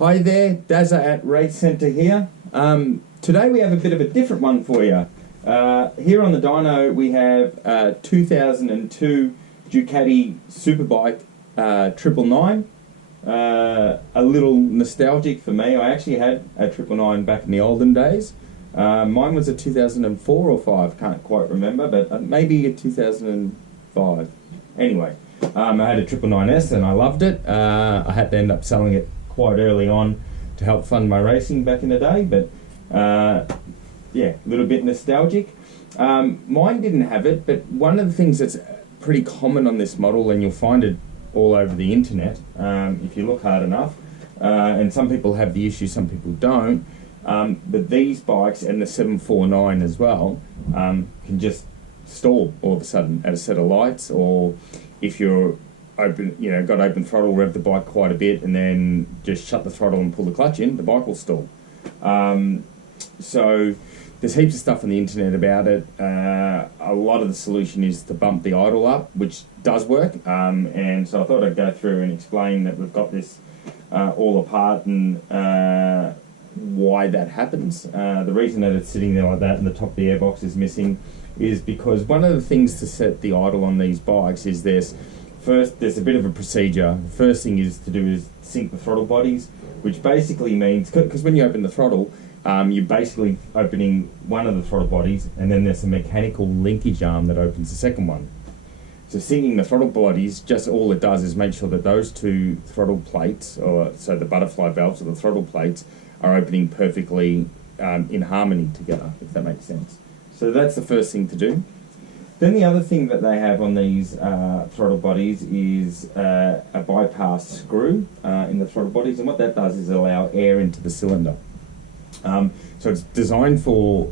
Hi there, Dazza at Race Centre here. Today we have a bit of a different one for you. Here on the dyno we have a 2002 Ducati Superbike 999. A little nostalgic for me. I actually had a 999 back in the olden days. Mine was a 2004 or 5, can't quite remember, but maybe a 2005. Anyway, I had a 999S and I loved it. I had to end up selling it quite early on to help fund my racing back in the day, but yeah, a little bit nostalgic. Mine didn't have it, but one of the things that's pretty common on this model, and you'll find it all over the internet if you look hard enough, and some people have the issue, some people don't, but these bikes and the 749 as well can just stall all of a sudden at a set of lights, or if you're open, got open throttle, rev the bike quite a bit, and then just shut the throttle and pull the clutch in, the bike will stall. So there's heaps of stuff on the internet about it. A lot of the solution is to bump the idle up, which does work. And so I thought I'd go through and explain that we've got this all apart and why that happens. The reason that it's sitting there like that and the top of the airbox is missing is because one of the things to set the idle on these bikes is there's a bit of a procedure. The first thing is to do is sync the throttle bodies, which basically means, because when you open the throttle, you're basically opening one of the throttle bodies, and then there's a mechanical linkage arm that opens the second one. So syncing the throttle bodies, just all it does is make sure that those two throttle plates, or so the butterfly valves or the throttle plates, are opening perfectly in harmony together, if that makes sense. So that's the first thing to do. Then the other thing that they have on these throttle bodies is a bypass screw in the throttle bodies, and what that does is allow air into the cylinder. So it's designed for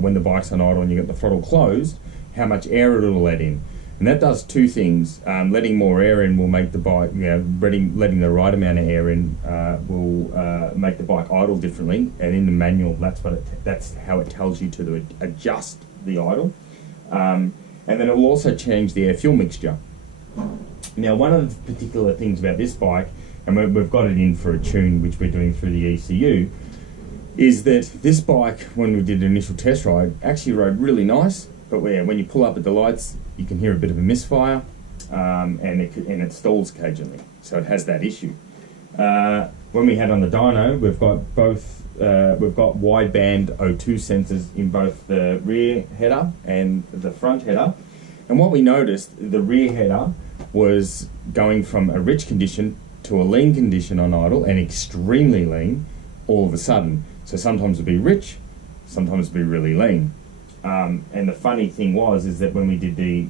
when the bike's on idle and you get the throttle closed, how much air it will let in. And that does two things. Letting more air in will make the bike, letting the right amount of air in will make the bike idle differently. And in the manual, that's how it tells you to adjust the idle. And then it will also change the air-fuel mixture. Now, one of the particular things about this bike, and we've got it in for a tune, which we're doing through the ECU, is that this bike, when we did an initial test ride, actually rode really nice, but when you pull up at the lights, you can hear a bit of a misfire, and it stalls occasionally, so it has that issue. When we had on the dyno, we've got wideband O2 sensors in both the rear header and the front header, and what we noticed, the rear header was going from a rich condition to a lean condition on idle, and extremely lean all of a sudden. So sometimes it'd be rich, sometimes it'd be really lean. And the funny thing is that when we did the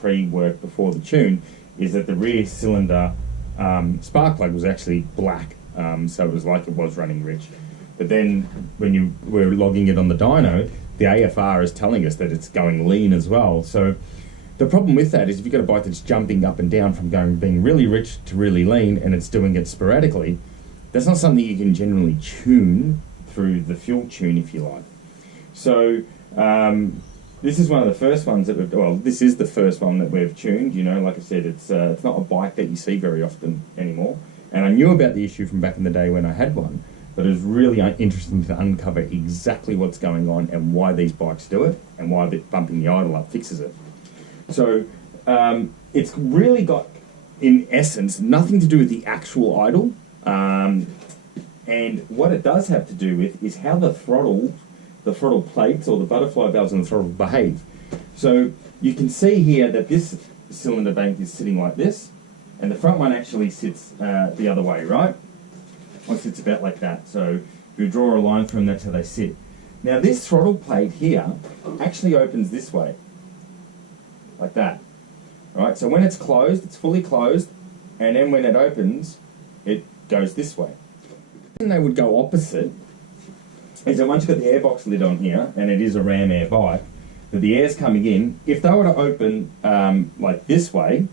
pre-work before the tune, is that the rear cylinder spark plug was actually black, so it was like it was running rich. But then when you were logging it on the dyno, the AFR is telling us that it's going lean as well. So the problem with that is if you've got a bike that's jumping up and down from being really rich to really lean, and it's doing it sporadically, that's not something you can generally tune through the fuel tune, if you like. So this is one of the first ones that this is the first one that we've tuned. Like I said, it's not a bike that you see very often anymore. And I knew about the issue from back in the day when I had one, but it was really interesting to uncover exactly what's going on and why these bikes do it, and why bumping the idle up fixes it. So it's really got, in essence, nothing to do with the actual idle. And what it does have to do with is how the throttle plates or the butterfly valves on the throttle behave. So you can see here that this cylinder bank is sitting like this, and the front one actually sits the other way, right? Or sits about like that. So if you draw a line from that's how they sit. Now this throttle plate here actually opens this way, like that. Right? So when it's closed, it's fully closed, and then when it opens, it goes this way. And they would go opposite is that once you've got the airbox lid on here, and it is a ram air bike, that the air's coming in. If they were to open like this way,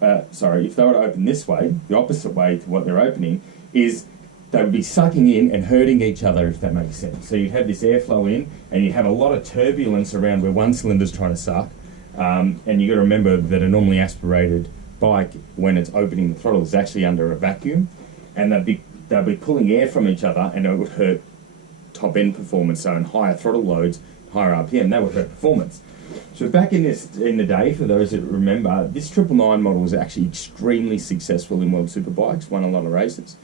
if they were to open this way, the opposite way to what they're opening, is they would be sucking in and hurting each other, if that makes sense. So you'd have this airflow in, and you'd have a lot of turbulence around where one cylinder's trying to suck, and you've got to remember that a normally aspirated bike, when it's opening the throttle, is actually under a vacuum, and they'd be they'll be pulling air from each other, and it would hurt top end performance. So in higher throttle loads, higher RPM, that would hurt performance. So back in the day, for those that remember, this 999 model was actually extremely successful in World Superbikes, won a lot of races.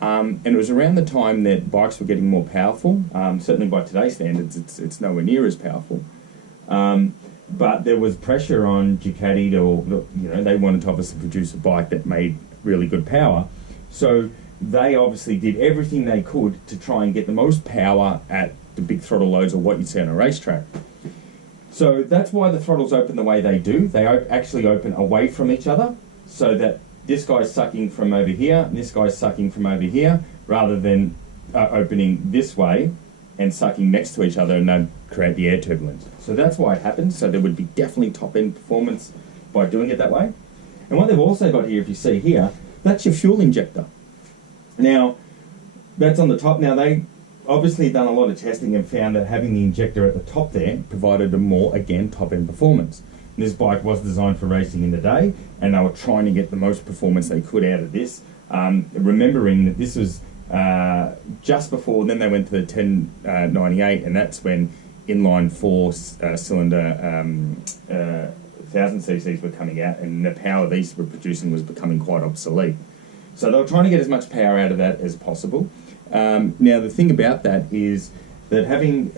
And it was around the time that bikes were getting more powerful. Certainly by today's standards, it's nowhere near as powerful. But there was pressure on Ducati they wanted to obviously produce a bike that made really good power. So they obviously did everything they could to try and get the most power at the big throttle loads, or what you'd see on a racetrack. So that's why the throttles open the way they do. They actually open away from each other, so that this guy's sucking from over here, and this guy's sucking from over here, rather than opening this way and sucking next to each other, and then create the air turbulence. So that's why it happens. So there would be definitely top-end performance by doing it that way. And what they've also got here, if you see here, that's your fuel injector. Now, that's on the top. Now, they obviously done a lot of testing and found that having the injector at the top there provided a more, again, top-end performance. And this bike was designed for racing in the day, and they were trying to get the most performance they could out of this, remembering that this was just before, then they went to the 1098, and that's when inline four-cylinder 1000 cc's were coming out, and the power these were producing was becoming quite obsolete. So they were trying to get as much power out of that as possible. Now, the thing about that is that having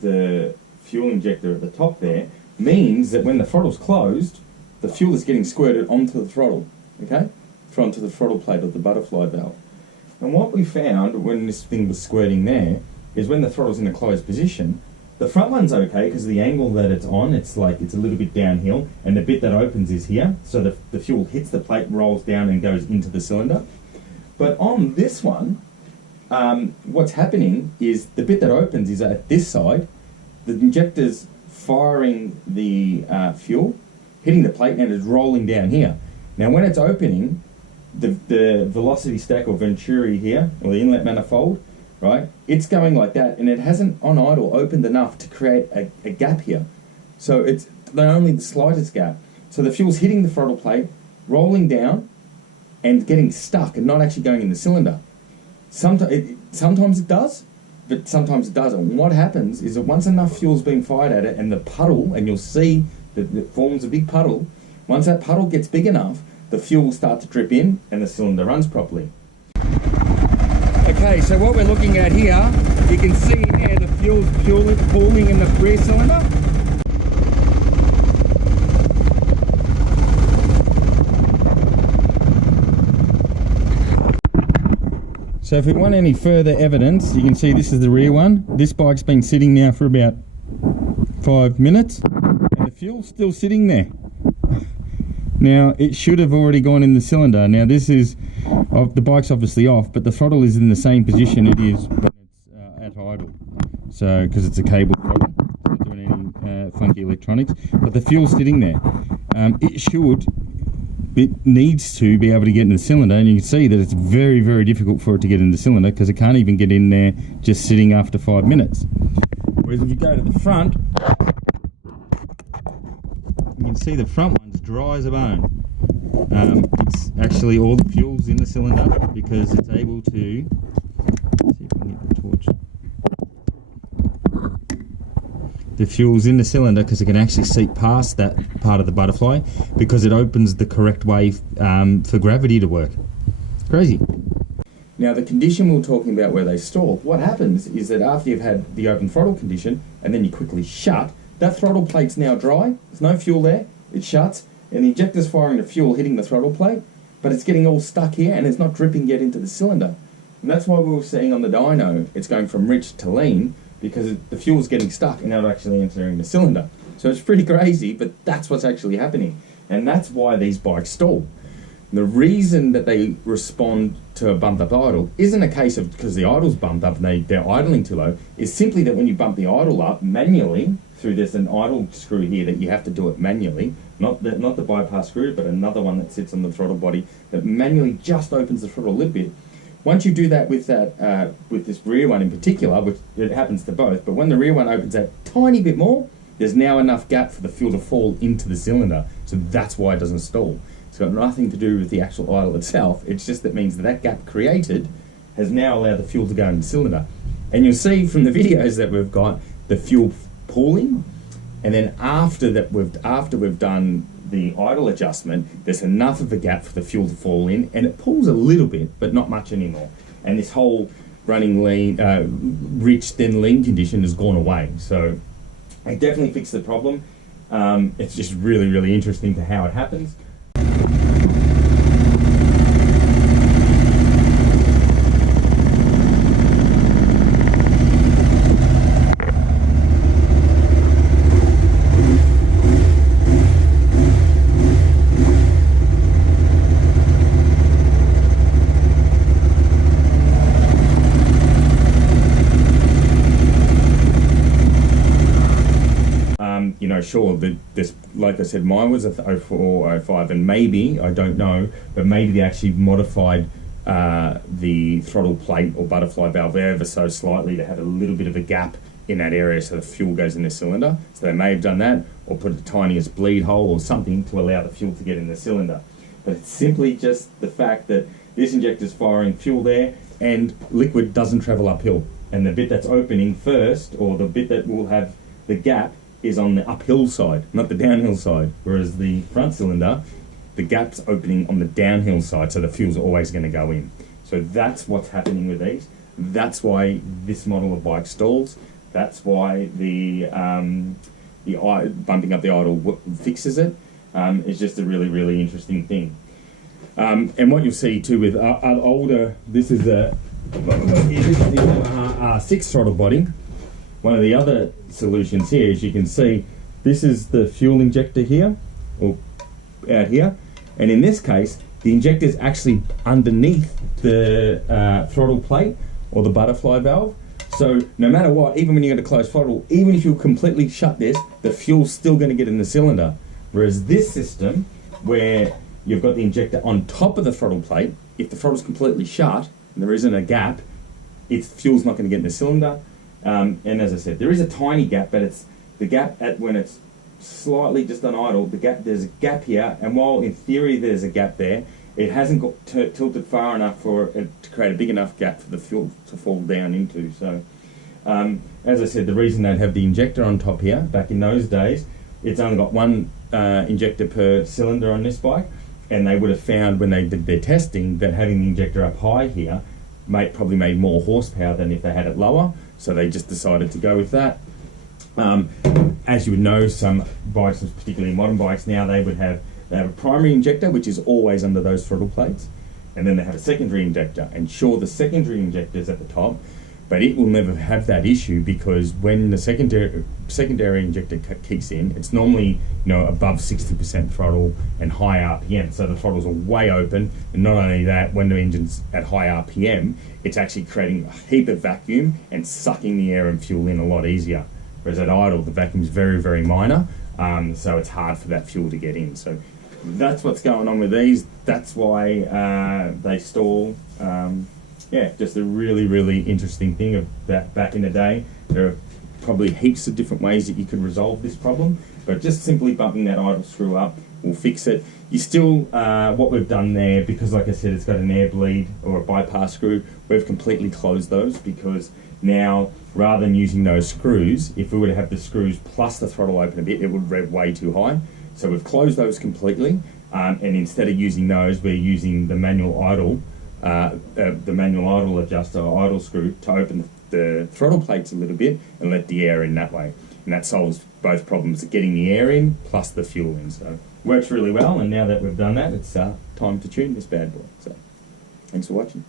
the fuel injector at the top there means that when the throttle's closed, the fuel is getting squirted onto the throttle, okay? Onto the throttle plate of the butterfly valve. And what we found when this thing was squirting there is when the throttle's in a closed position, the front one's okay because the angle that it's on, it's a little bit downhill, and the bit that opens is here, so the fuel hits the plate, rolls down and goes into the cylinder. But on this one, what's happening is the bit that opens is at this side, the injector's firing the fuel, hitting the plate, and it's rolling down here. Now when it's opening, the velocity stack or venturi here, or the inlet manifold, right, it's going like that, and it hasn't on idle opened enough to create a gap here. So it's only the slightest gap. So the fuel's hitting the throttle plate, rolling down, and getting stuck and not actually going in the cylinder. Sometimes it does, but sometimes it doesn't. And what happens is that once enough fuel's being fired at it, and the puddle, and you'll see that it forms a big puddle, once that puddle gets big enough, the fuel will start to drip in and the cylinder runs properly. Okay, so what we're looking at here, you can see there the fuel's pooling in the rear cylinder. So if we want any further evidence, you can see this is the rear one. This bike's been sitting now for about 5 minutes, and the fuel's still sitting there. Now, it should have already gone in the cylinder. Now, this is, the bike's obviously off, but the throttle is in the same position it is when it's at idle. So, because it's a cable throttle, it's not doing any funky electronics, but the fuel's sitting there. It needs to be able to get in the cylinder, and you can see that it's very, very difficult for it to get in the cylinder because it can't even get in there just sitting after 5 minutes. Whereas if you go to the front, you can see the front one's dry as a bone. It's actually all the fuel's in the cylinder because it's able to, let's see if I can get the torch. The fuel's in the cylinder because it can actually seep past that part of the butterfly because it opens the correct way for gravity to work. Crazy. Now, the condition we were talking about where they stall, what happens is that after you've had the open throttle condition and then you quickly shut, that throttle plate's now dry, there's no fuel there, it shuts, and the injector's firing the fuel hitting the throttle plate, but it's getting all stuck here and it's not dripping yet into the cylinder. And that's why we were seeing on the dyno, it's going from rich to lean, because the fuel's getting stuck and not actually entering the cylinder. So it's pretty crazy, but that's what's actually happening. And that's why these bikes stall. The reason that they respond to a bumped up idle isn't a case of because the idle's bumped up and they're idling too low. It's simply that when you bump the idle up manually, through there's an idle screw here that you have to do it manually, not the bypass screw, but another one that sits on the throttle body that manually just opens the throttle a little bit. Once you do that with this rear one in particular, which it happens to both, but when the rear one opens that tiny bit more, there's now enough gap for the fuel to fall into the cylinder. So that's why it doesn't stall. It's got nothing to do with the actual idle itself. It's just that means that that gap created has now allowed the fuel to go in the cylinder. And you'll see from the videos that we've got the fuel pooling, and then after we've done the idle adjustment, there's enough of a gap for the fuel to fall in, and it pulls a little bit, but not much anymore. And this whole running lean, rich, thin, lean condition has gone away. So it definitely fixed the problem. It's just really, really interesting to how it happens. You know, sure, this, like I said, mine was a 04, 05, and maybe, I don't know, but maybe they actually modified the throttle plate or butterfly valve ever so slightly to have a little bit of a gap in that area so the fuel goes in the cylinder. So they may have done that, or put the tiniest bleed hole or something to allow the fuel to get in the cylinder. But it's simply just the fact that this injector's firing fuel there and liquid doesn't travel uphill. And the bit that's opening first, or the bit that will have the gap, is on the uphill side, not the downhill side. Whereas the front cylinder, the gap's opening on the downhill side, so the fuel's always going to go in. So that's what's happening with these. That's why this model of bike stalls. That's why the bumping up the idle fixes it. It's just a really, really interesting thing. And what you'll see too with older, this is the R6 throttle body. One of the other solutions here, as you can see, this is the fuel injector here, or out here, and in this case, the injector is actually underneath the throttle plate or the butterfly valve. So no matter what, even when you're going to close throttle, even if you completely shut this, the fuel's still going to get in the cylinder. Whereas this system, where you've got the injector on top of the throttle plate, if the throttle's completely shut and there isn't a gap, fuel's not going to get in the cylinder. And as I said, there is a tiny gap, but it's the gap when it's slightly just on idle. There's a gap here, and while in theory there's a gap there, it hasn't got tilted far enough for it to create a big enough gap for the fuel to fall down into. So, as I said, the reason they'd have the injector on top here, back in those days, it's only got one injector per cylinder on this bike, and they would have found when they did their testing that having the injector up high here probably made more horsepower than if they had it lower. So they just decided to go with that. As you would know, some bikes, particularly modern bikes now, they have a primary injector, which is always under those throttle plates, and then they have a secondary injector. And sure, the secondary injector is at the top, but it will never have that issue, because when the secondary injector kicks in, it's normally above 60% throttle and high RPM, so the throttles are way open. And not only that, when the engine's at high RPM, it's actually creating a heap of vacuum and sucking the air and fuel in a lot easier. Whereas at idle, the vacuum is very, very minor, so it's hard for that fuel to get in. So that's what's going on with these. That's why they stall. Yeah, just a really, really interesting thing of that back in the day. There are probably heaps of different ways that you could resolve this problem, but just simply bumping that idle screw up will fix it. You still, what we've done there, because like I said, it's got an air bleed or a bypass screw, we've completely closed those, because now, rather than using those screws, if we were to have the screws plus the throttle open a bit, it would rev way too high. So we've closed those completely, and instead of using those, we're using the manual idle adjuster or idle screw to open the throttle plates a little bit and let the air in that way. And that solves both problems, getting the air in plus the fuel in. So works really well, and now that we've done that, it's time to tune this bad boy. So thanks for watching.